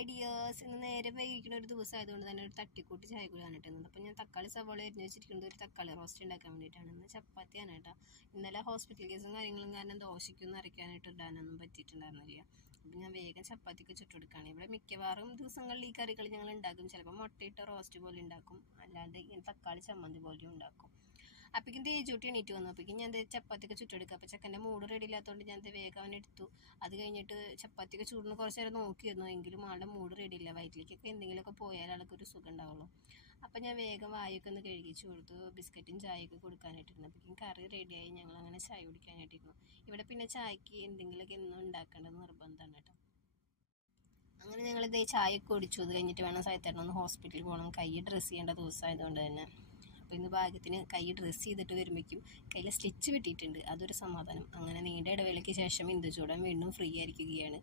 Hi dears, ഇന്ന് നേരെ വൈകിക്കുന്ന ഒരു ദിവസം ആയതുകൊണ്ട് തന്നെ ഒരു തട്ടിക്കൂട്ടി ചായ കൂടി കാണിട്ടുന്നത്. അപ്പോൾ ഞാൻ തക്കാളി സവാള അരിഞ്ഞ് വെച്ചിരിക്കുന്നത് ഒരു തക്കാളി റോസ്റ്റ് ഉണ്ടാക്കാൻ വേണ്ടിയിട്ടാണ്. ഇന്ന് ചപ്പാത്തിയാണ് കേട്ടോ. ഇന്നലെ ഹോസ്പിറ്റൽ കേസും കാര്യങ്ങളും കാരണം ദോശയ്ക്കൊന്നും അരയ്ക്കാനായിട്ട് ഇടാനൊന്നും പറ്റിയിട്ടുണ്ടായിരുന്നില്ല. അപ്പോൾ ഞാൻ വേഗം ചപ്പാത്തിക്ക് ചുട്ടെടുക്കുകയാണ്. ഇവിടെ മിക്കവാറും ദിവസങ്ങളിൽ ഈ കറികൾ ഞങ്ങൾ ഉണ്ടാക്കും. ചിലപ്പോൾ മുട്ടയിട്ട റോസ്റ്റ് പോലെ ഉണ്ടാക്കും, അല്ലാണ്ട് ഇങ്ങനെ തക്കാളി ചമ്മന്തി പോലെയും ഉണ്ടാക്കും. അപ്പോഴേക്കും തേജൂട്ടി എണീറ്റ് വന്നു. അപ്പോഴേക്കും ഞാൻ ചപ്പാത്തിയൊക്കെ ചുട്ടെടുക്കുക. അപ്പോൾ ചെക്കൻ്റെ മൂഡ് റെഡി ഇല്ലാത്തതുകൊണ്ട് ഞാൻ വേഗം അവൻ എടുത്തു. അത് കഴിഞ്ഞിട്ട് ചപ്പാത്തിയൊക്കെ ചൂടിന് കുറച്ച് നേരം നോക്കിയിരുന്നു, എങ്കിലും ആളുടെ മൂഡ് റെഡി ഇല്ല. വയറ്റിലേക്കൊക്കെ എന്തെങ്കിലുമൊക്കെ പോയാൽ ആൾക്കൊരു സുഖം ഉണ്ടാവുള്ളൂ. അപ്പം ഞാൻ വേഗം വായൊക്കെ ഒന്ന് കഴുകിച്ച് കൊടുത്തു, ബിസ്ക്കറ്റും ചായയൊക്കെ കൊടുക്കാനായിട്ടിരുന്നു. അപ്പോഴേക്കും കറി റെഡിയായി. ഞങ്ങൾ അങ്ങനെ ചായ കുടിക്കാനായിട്ടിരുന്നു. ഇവിടെ പിന്നെ ചായക്ക് എന്തെങ്കിലുമൊക്കെ എന്നും ഉണ്ടാക്കേണ്ടത് നിർബന്ധമാണ് കേട്ടോ. അങ്ങനെ ഞങ്ങളിതേ ചായയൊക്കെ കുടിച്ചു. അത് കഴിഞ്ഞിട്ട് വേണം സൈത്തേട്ടൻ ഒന്ന് ഹോസ്പിറ്റലിൽ പോകണം. കൈ ഡ്രസ്സ് ചെയ്യേണ്ട ദിവസമായതുകൊണ്ട് തന്നെ. അപ്പോൾ ഇന്ന് ഭാഗ്യത്തിന് കൈ ഡ്രസ്സ് ചെയ്തിട്ട് വരുമ്പോഴേക്കും കയ്യിൽ സ്റ്റിച്ച് വെട്ടിയിട്ടുണ്ട്, അതൊരു സമാധാനം. അങ്ങനെ നീണ്ട ഇടവേളയ്ക്ക് ശേഷം ഇന്ദുചൂടൻ വീണ്ടും ഫ്രീ ആയിരിക്കുകയാണ്.